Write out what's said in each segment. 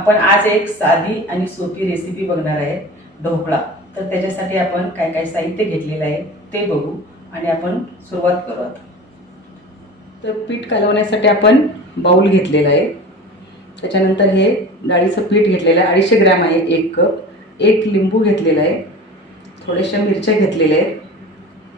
आपण आज एक साधी आणि सोपी रेसिपी बघणार आहे ढोकळा. तर त्याच्यासाठी आपण काय काय साहित्य घेतलेलं आहे ते बघू आणि आपण सुरुवात करू तर पीठ कालवण्यासाठी आपण बाऊल घेतलेला आहे. त्याच्यानंतर हे डाळीचं पीठ घेतलेलं आहे अडीचशे ग्रॅम आहे एक कप. एक लिंबू घेतलेला आहे थोड्याशा मिरच्या घेतलेल्या आहेत.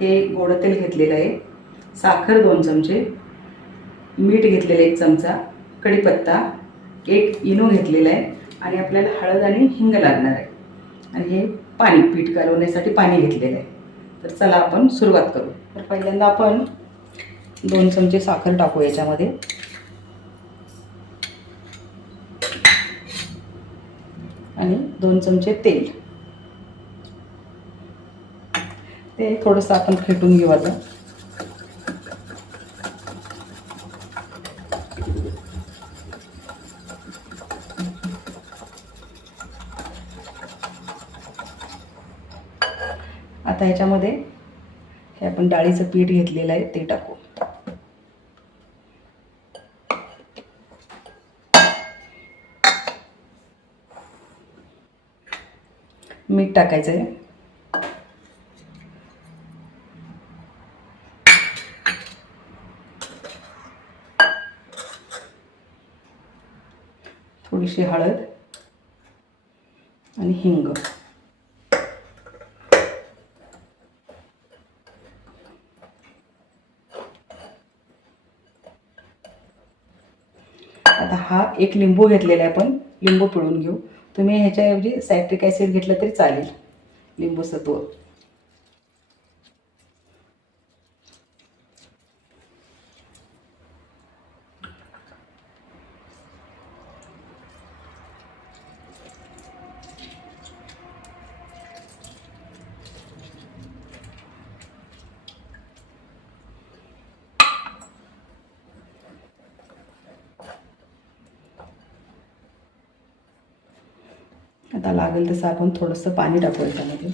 हे गोड तेल घेतलेलं आहे साखर दोन चमचे मीठ घेतलेलं एक चमचा कढीपत्ता एक इनो घेतलेला आहे आणि आपल्याला हळद आणि हिंग लागणार आहे. आणि हे पाणी पीठ कालवण्यासाठी पाणी घेतलेलं आहे. तर चला आपण सुरुवात करू. तर पहिल्यांदा आपण दोन चमचे साखर टाकू याच्यामध्ये. आणि दोन चमचे तेल. ते थोडंसं आपण फेटून घेऊ आता ह्याच्यामध्ये हे आपण डाळीचं पीठ घेतलेलं आहे ते टाकू. मीठ टाकायचं आहे थोडीशी हळद आणि हिंग आता हा एक लिंबू घेतलेला आहे आपण लिंबू पिळून घेऊ. तुम्ही ह्याच्याऐवजी सायट्रिक ॲसिड घेतलं तरी चालेल लिंबू सत्व. आता लागेल तसं आपण थोडंसं पाणी टाकू याच्यामध्ये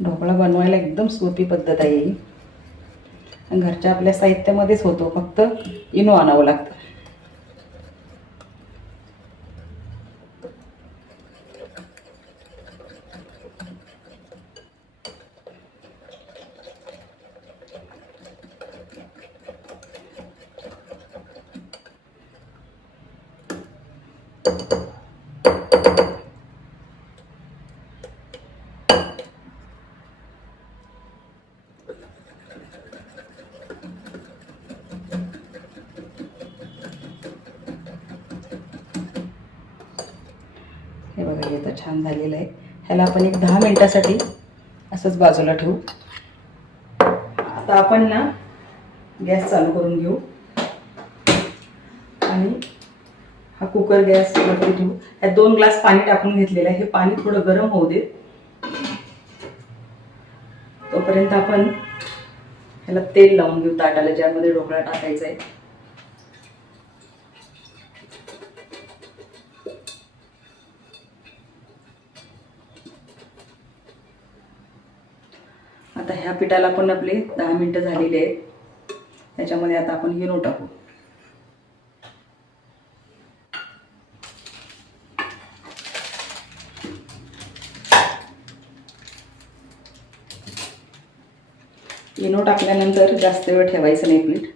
ढोकळा बनवायला एकदम सोपी पद्धत आहे ही. घरच्या आपल्या साहित्यामध्येच होतो. फक्त इनो आणावं लागतं. हे बघा हे छान झालेलं आहे. ह्याला आपण एक दहा मिनिटासाठी असंच बाजूला ठेवू. आता आपण ना गॅस चालू करून घेऊ. आणि हा कुकर गॅस वरती ठेवू. ह्यात दोन ग्लास पाणी टाकून घेतलेलं आहे. हे पाणी थोडं गरम होऊ दे. तोपर्यंत आपण ह्याला तेल लावून घेऊ ताटाला ज्यामध्ये ढोकळा टाकायचा आहे आता ह्या पिठाला पण आपले दहा मिनटं झालेले आहेत. त्याच्यामध्ये आता आपण इनो टाकू. इनो टाकल्यानंतर जास्त वेळ ठेवायचं नाही पीठ.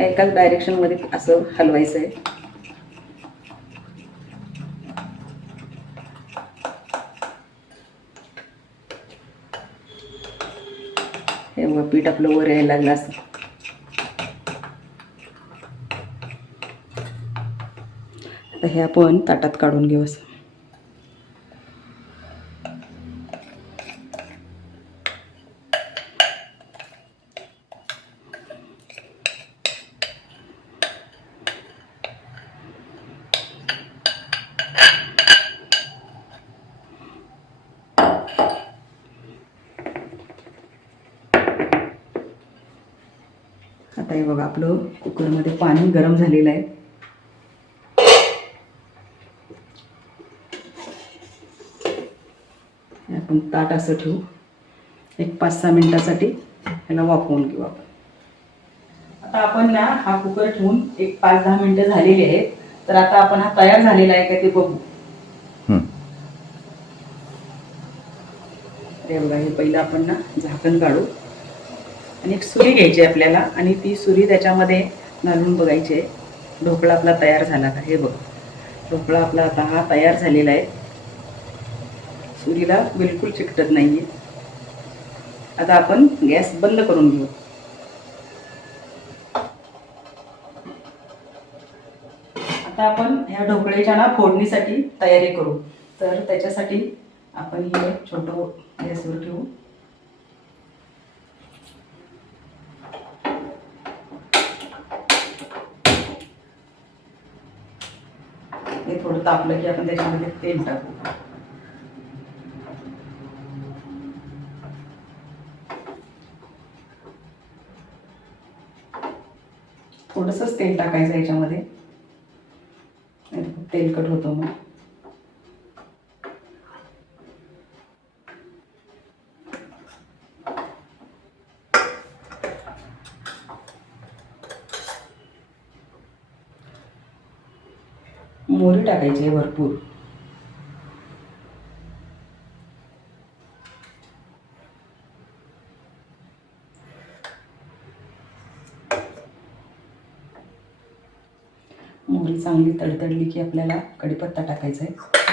एकाच डायरेक्शनमध्ये असं हलवायचं आहे हे बघा पीठ आपलं वर यायला लागलं असं. आता हे आपण ताटात काढून घेऊ असं. आता हे बघा आपलं कुकरमध्ये पाणी गरम झालेलं आहे. आपण ताट असं ठेवू. एक पाच सहा मिनिटासाठी ह्याला वाफवून घेऊ आपण. आता आपण ना हा कुकर ठेवून एक पाच दहा मिनिटं झालेली आहेत. तर आता आपण हा तयार झालेला आहे का ते बघू. अरे बघा हे पहिलं आपण ना झाकण काढू. आणि एक सुरी घ्यायची आहे आपल्याला आणि ती सुरी त्याच्यामध्ये घालून बघायची आहे. ढोकळा आपला तयार झाला का हे बघ. ढोकळा आपला आता हा तयार झालेला आहे. सुरीला बिलकुल चिकटत नाहीये. आता आपण गॅस बंद करून घेऊ. आता आपण ह्या ढोकळ्याच्या ना फोडणीसाठी तयारी करू. तर त्याच्यासाठी आपण हे छोटं गॅसवर ठेवू. हे थोडं तापलं की आपण त्याच्यामध्ये तेल टाकू. थोडंसंच तेल टाकायचं याच्यामध्ये. तेलकट होतं मग. मोहरी टाकायची आहे भरपूर. मोहरी चांगली तडतडली की आपल्याला कढीपत्ता टाकायचा आहे.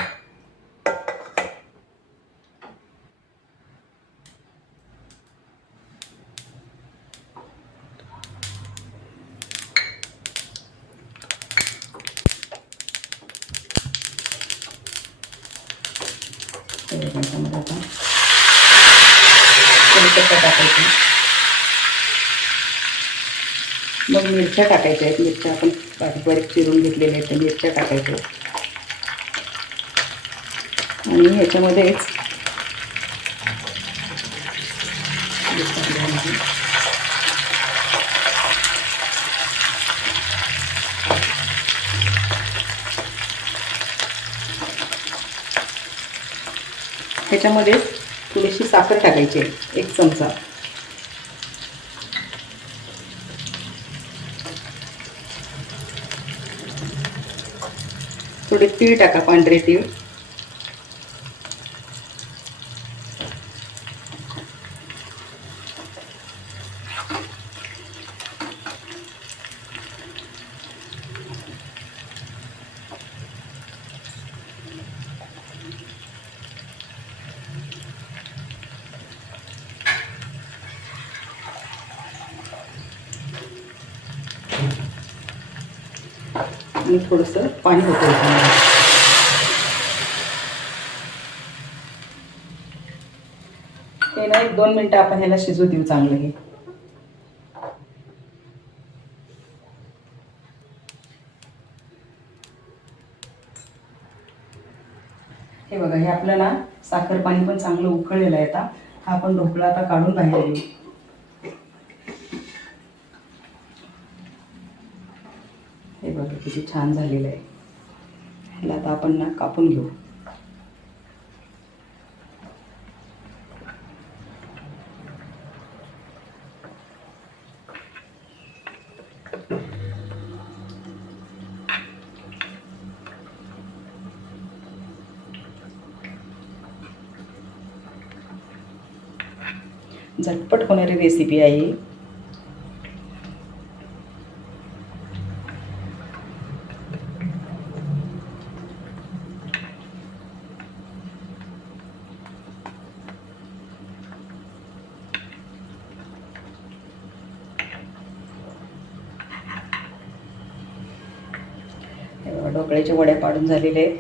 तर कढीपत्ता टाकायचा मग मिरच्या टाकायच्या आहेत. मिरच्या आपण बारीक बारीक चिरून घेतलेल्या आहेत. त्या मिरच्या टाकायच्या. आणि ह्याच्यामध्येच ह्याच्यामध्ये थोडीशी साखर टाकायची आहे एक चमचा. थोडे तीळ टाका पांढरे तीळ. आणि थोडंसं पाणी होतं हे ना एक दोन मिनटं आपण ह्याला शिजू देऊ चांगलं हे. हे बघा हे आपलं ना साखर पाणी पण चांगलं उकळलेलं आहे आता. हा आपण ढोकळा आता काढून बाहेर येऊ हे बघा किती छान झालेलं आहे. ह्याला आता आपण ना कापून घेऊ. झटपट होणारी रेसिपी आहे ढोकळ्याच्या वड्या पाडून झालेले आहेत.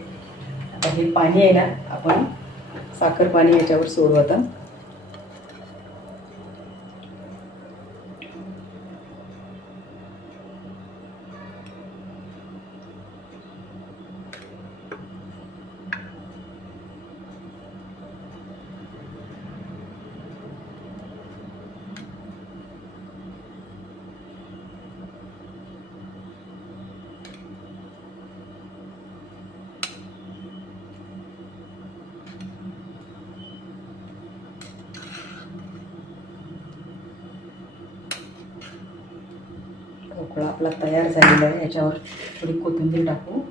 आता हे पाणी आहे ना आपण साखर पाणी याच्यावर सोडू आता. ढोकळा आपला तयार झालेला आहे. याच्यावर थोडी कोथिंबीर टाकू.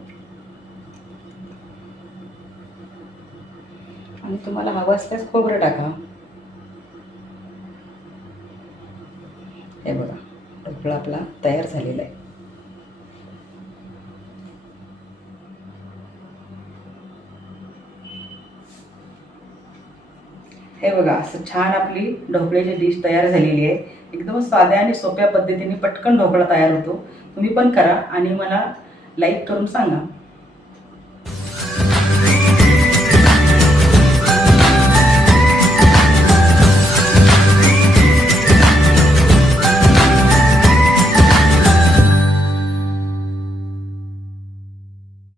आणि तुम्हाला हवं असल्यास खोबरं टाका. हे बघा ढोकळा आपला तयार झालेला आहे. हे बघा असं छान आपली ढोकळ्याची डिश तयार झालेली आहे. एकदम साध्या आणि सोप्या पद्धतीने पटकन ढोकळा तयार होतो. तुम्ही पण करा आणि मला लाईक करून सांगा.